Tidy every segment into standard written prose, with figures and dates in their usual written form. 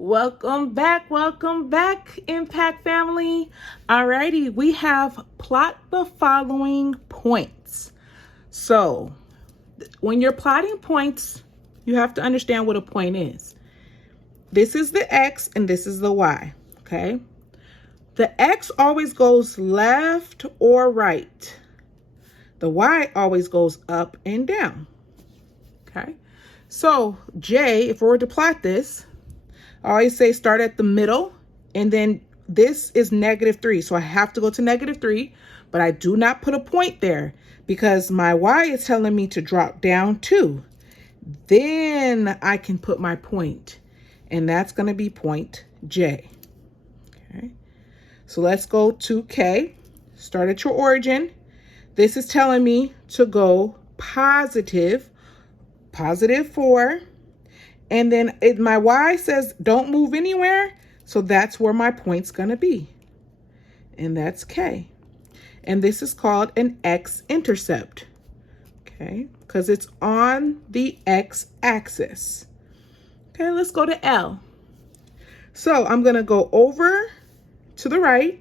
Welcome back, Impact family. Alrighty, we have plot the following points. So, when you're plotting points, you have to understand what a point is. This is the X and this is the Y, okay? The X always goes left or right. The Y always goes up and down, okay? So, J, if we were to plot this, I always say start at the middle, and then this is -3. So I have to go to -3, but I do not put a point there because my Y is telling me to drop down 2. Then I can put my point, and that's going to be point J. Okay. So let's go to K. Start at your origin. This is telling me to go positive 4. And then my Y says don't move anywhere. So that's where my point's going to be. And that's K. And this is called an x-intercept. Okay, because it's on the x-axis. Okay, let's go to L. So I'm going to go over to the right,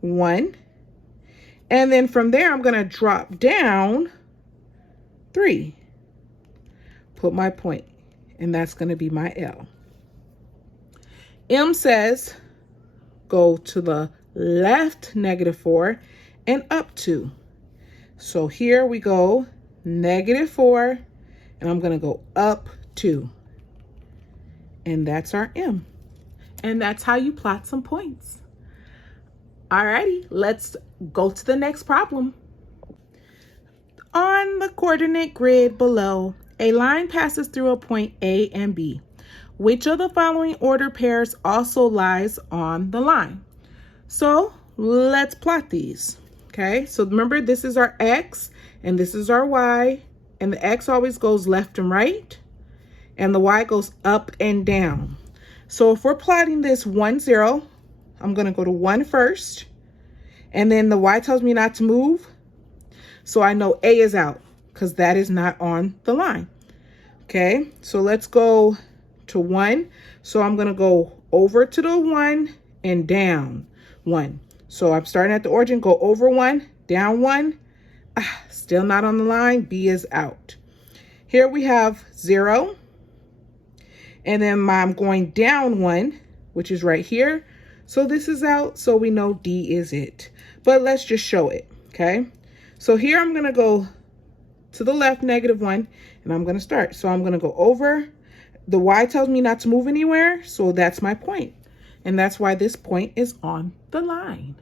1. And then from there, I'm going to drop down 3. Put my point. And that's going to be my L. M says go to the left -4 and up 2. So here we go -4 and I'm going to go up 2. And that's our M. And that's how you plot some points. Alrighty, let's go to the next problem. On the coordinate grid below, a line passes through a point A and B. Which of the following order pairs also lies on the line? So let's plot these. Okay, so remember this is our X and this is our Y, and the X always goes left and right and the Y goes up and down. So if we're plotting this 1, 0, I'm going to go to 1 first, and then the Y tells me not to move. So I know A is out because that is not on the line. Okay, so let's go to 1. So I'm going to go over to the 1 and down 1. So I'm starting at the origin, go over 1, down 1. Still not on the line. B is out. Here we have 0. And then I'm going down 1, which is right here. So this is out. So we know D is it. But let's just show it. Okay, so here I'm going to go to the left -1 and I'm going to start. So I'm going to go over. The Y tells me not to move anywhere. So that's my point. And that's why this point is on the line.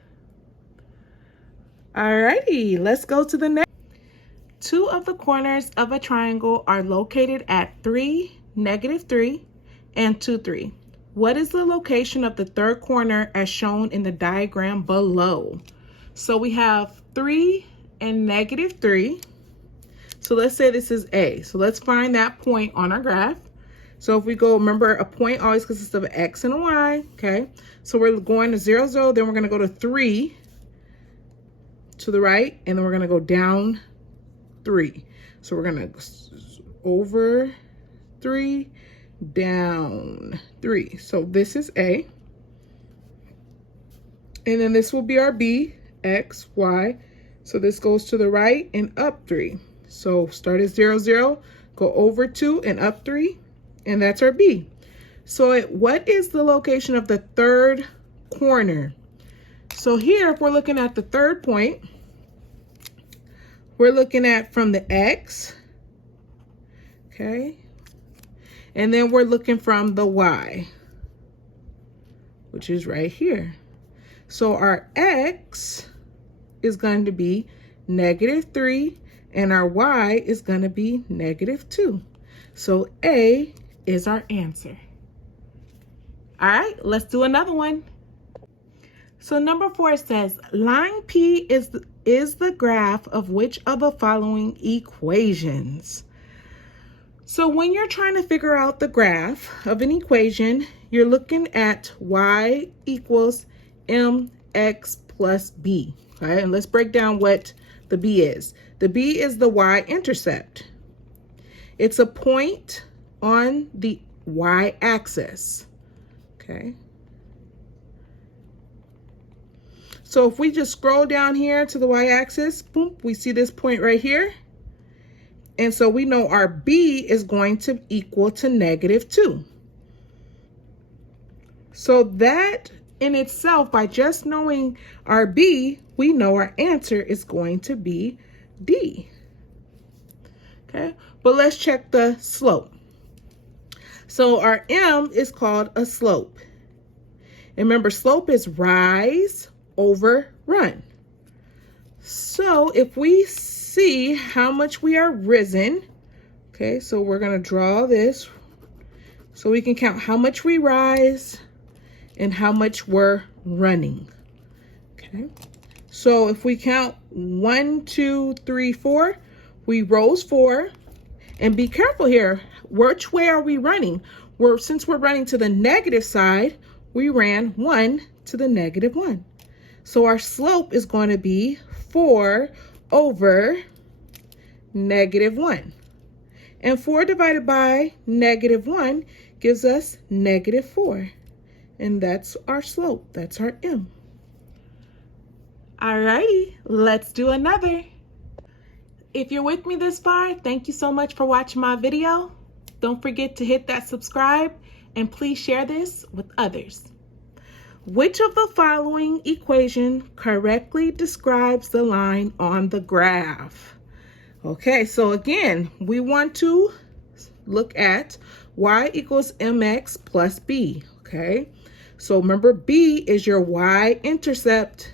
Alrighty, let's go to the next. 2 of the corners of a triangle are located at 3, -3, and 2, 3. What is the location of the third corner as shown in the diagram below? So we have 3 and -3. So let's say this is A. So let's find that point on our graph. So if we go, remember a point always consists of an X and a Y. Okay. So we're going to 0, 0. Then we're going to go to 3 to the right. And then we're going to go down 3. So we're going to over 3, down 3. So this is A. And then this will be our B, X, Y. So this goes to the right and up 3. So start at 0, 0, go over 2 and up 3, and that's our B. So what is the location of the third corner? So here, if we're looking at the third point, we're looking at from the X, okay? And then we're looking from the Y, which is right here. So our X is going to be -3, and our Y is going to be -2. So A is our answer. All right, let's do another one. So number 4 says, line P is the graph of which of the following equations? So when you're trying to figure out the graph of an equation, you're looking at Y equals mx plus B. Okay, and let's break down what the B is. The B is the y-intercept. It's a point on the y-axis. Okay. So if we just scroll down here to the y-axis, boom, we see this point right here. And so we know our b is going to equal to -2. So that in itself, by just knowing our b, we know our answer is going to be D. Okay, but let's check the slope. So our m is called a slope. And remember, slope is rise over run. So if we see how much we are risen, okay, so we're going to draw this so we can count how much we rise and how much we're running. Okay, so if we count 1, 2, 3, 4, we rose 4. And be careful here, which way are we running? Since we're running to the negative side, we ran 1 to the -1. So our slope is going to be 4 over -1. And 4 divided by -1 gives us -4. And that's our slope. That's our m. Alrighty, let's do another. If you're with me this far, thank you so much for watching my video. Don't forget to hit that subscribe and please share this with others. Which of the following equation correctly describes the line on the graph? Okay, so again, we want to look at y equals mx plus b, okay? So remember, b is your y-intercept.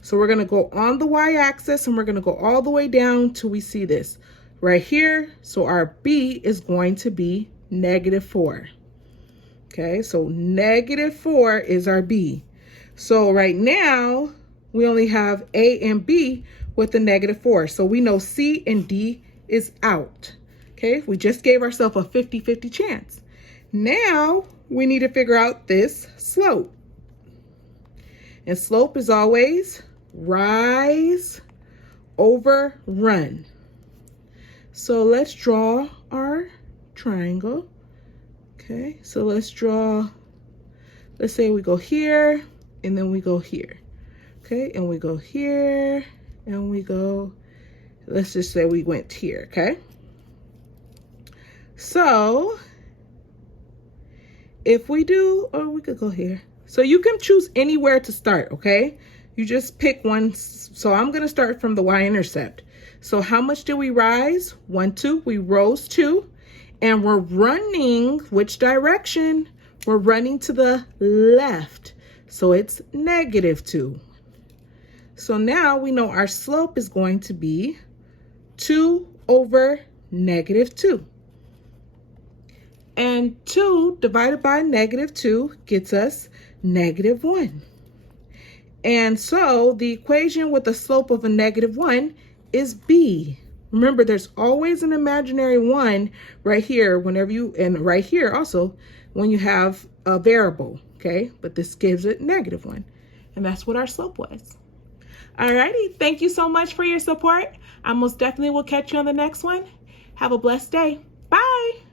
So we're gonna go on the y-axis and we're gonna go all the way down till we see this right here. So our b is going to be -4. Okay, so -4 is our b. So right now, we only have a and b with a -4. So we know c and d is out. Okay, we just gave ourselves a 50-50 chance. Now, we need to figure out this slope. And slope is always rise over run. So let's draw our triangle. Okay, so let's say we go here and then we go here. Okay, and we go here and we go, let's just say we went here, okay? So if we do, or we could go here. So you can choose anywhere to start, okay? You just pick one. So I'm gonna start from the y-intercept. So how much did we rise? 1, 2, we rose 2. And we're running, which direction? We're running to the left. So it's -2. So now we know our slope is going to be 2 over -2. And 2 divided by -2 gets us -1. And so the equation with the slope of a -1 is b. Remember, there's always an imaginary 1 right here whenever you, and right here also when you have a variable, okay? But this gives it -1. And that's what our slope was. Alrighty, thank you so much for your support. I most definitely will catch you on the next one. Have a blessed day. Bye.